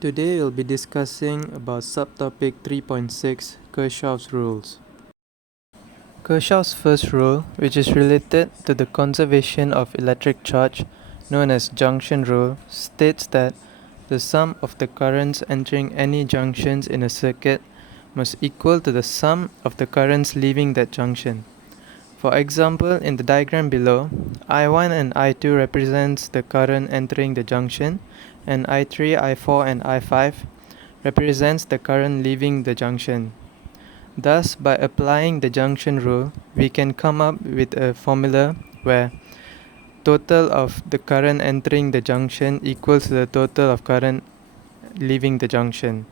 Today we'll be discussing about subtopic 3.6 Kirchhoff's rules. Kirchhoff's first rule, which is related to the conservation of electric charge, known as junction rule, states that the sum of the currents entering any junctions in a circuit must equal to the sum of the currents leaving that junction. For example, in the diagram below, I1 and I2 represents the current entering the junction, and I3, I4 and I5 represents the current leaving the junction. Thus, by applying the junction rule, we can come up with a formula where total of the current entering the junction equals the total of current leaving the junction.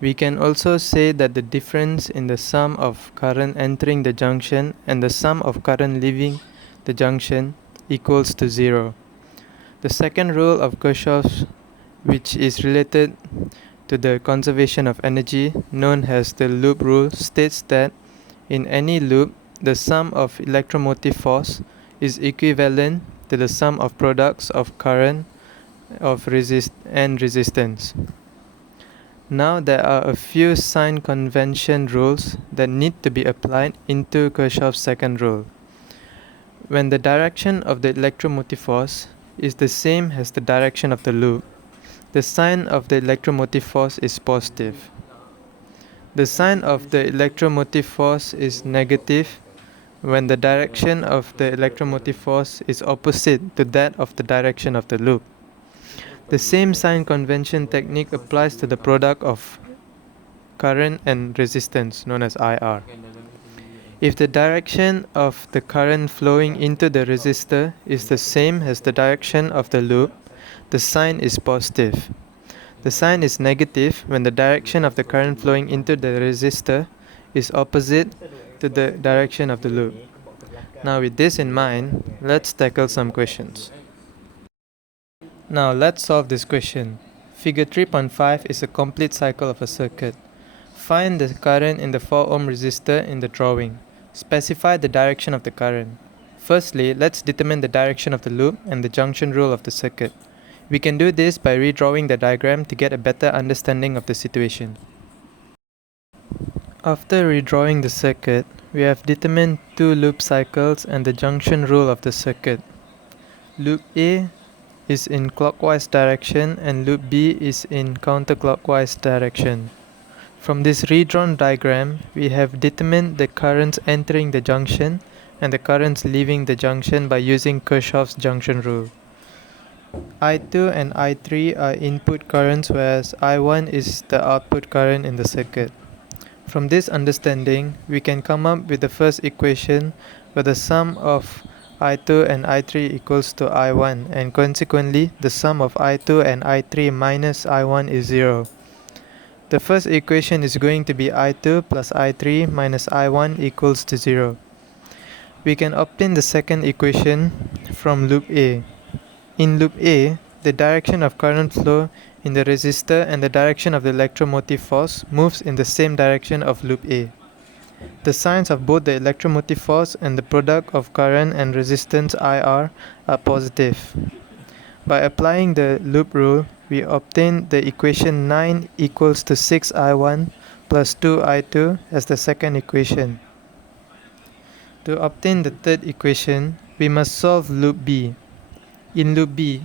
We can also say that the difference in the sum of current entering the junction and the sum of current leaving the junction equals to 0. The second rule of Kirchhoff's, which is related to the conservation of energy, known as the loop rule, states that in any loop, the sum of electromotive force is equivalent to the sum of products of current and resistance. Now there are a few sign convention rules that need to be applied into Kirchhoff's second rule. When the direction of the electromotive force is the same as the direction of the loop, the sign of the electromotive force is positive. The sign of the electromotive force is negative when the direction of the electromotive force is opposite to that of the direction of the loop. The same sign convention technique applies to the product of current and resistance, known as IR. If the direction of the current flowing into the resistor is the same as the direction of the loop, the sign is positive. The sign is negative when the direction of the current flowing into the resistor is opposite to the direction of the loop. Now, with this in mind, let's tackle some questions. Now let's solve this question. Figure 3.5 is a complete cycle of a circuit. Find the current in the 4 ohm resistor in the drawing. Specify the direction of the current. Firstly, let's determine the direction of the loop and the junction rule of the circuit. We can do this by redrawing the diagram to get a better understanding of the situation. After redrawing the circuit, we have determined 2 loop cycles and the junction rule of the circuit. Loop A is in clockwise direction and loop B is in counterclockwise direction. From this redrawn diagram, we have determined the currents entering the junction and the currents leaving the junction by using Kirchhoff's junction rule. I2 and I3 are input currents, whereas I1 is the output current in the circuit. From this understanding, we can come up with the first equation where the sum of I2 and I3 equals to I1, and consequently the sum of I2 and I3 minus I1 is 0. The first equation is going to be I2 plus I3 minus I1 equals to 0. We can obtain the second equation from loop A. In loop A, the direction of current flow in the resistor and the direction of the electromotive force moves in the same direction of loop A. The signs of both the electromotive force and the product of current and resistance IR are positive. By applying the loop rule, we obtain the equation 9 equals to 6I1 plus 2I2 as the second equation. To obtain the third equation, we must solve loop B. In loop B,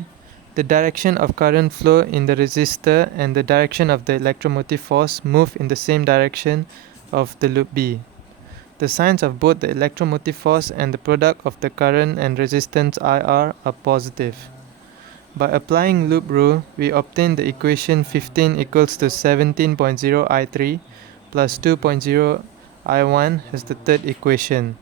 the direction of current flow in the resistor and the direction of the electromotive force move in the same direction of the loop B. The signs of both the electromotive force and the product of the current and resistance IR are positive. By applying loop rule, we obtain the equation 15 equals to 17.0 I3 plus 2.0 I1 as the third equation.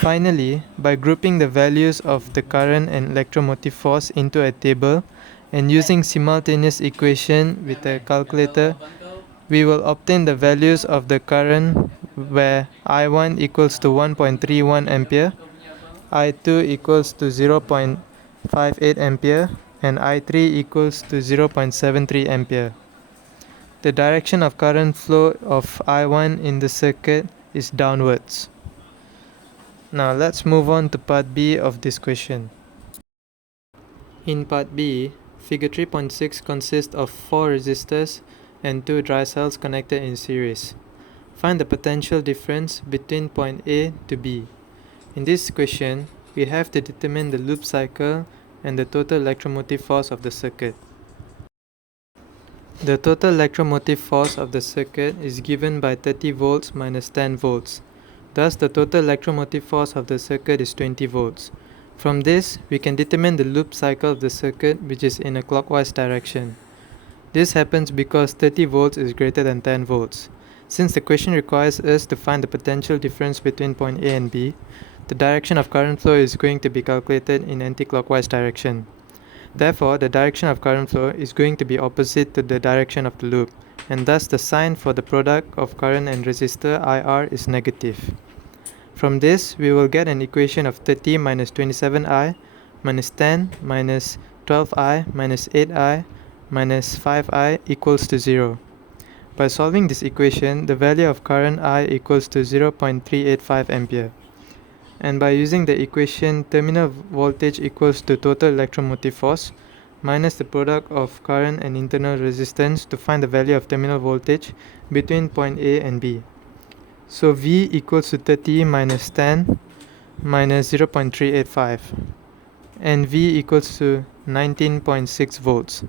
Finally, by grouping the values of the current and electromotive force into a table and using simultaneous equation with a calculator, we will obtain the values of the current where I1 equals to 1.31 ampere, I2 equals to 0.58 ampere, and I3 equals to 0.73 ampere. The direction of current flow of I1 in the circuit is downwards. Now let's move on to part B of this question. In part B, Figure 3.6 consists of 4 resistors and 2 dry cells connected in series. Find the potential difference between point A to B. In this question, we have to determine the loop cycle and the total electromotive force of the circuit. The total electromotive force of the circuit is given by 30 volts minus 10 volts. Thus, the total electromotive force of the circuit is 20 volts. From this, we can determine the loop cycle of the circuit, which is in a clockwise direction. This happens because 30 volts is greater than 10 volts. Since the question requires us to find the potential difference between point A and B, the direction of current flow is going to be calculated in anti-clockwise direction. Therefore, the direction of current flow is going to be opposite to the direction of the loop, and thus the sign for the product of current and resistor IR is negative. From this, we will get an equation of 30 minus 27i minus 10 minus 12i minus 8i minus 5i equals to 0. By solving this equation, the value of current I equals to 0.385 ampere. And by using the equation terminal voltage equals to total electromotive force minus the product of current and internal resistance to find the value of terminal voltage between point A and B. So V equals to 30 minus 10 minus 0.385 and V equals to 19.6 volts.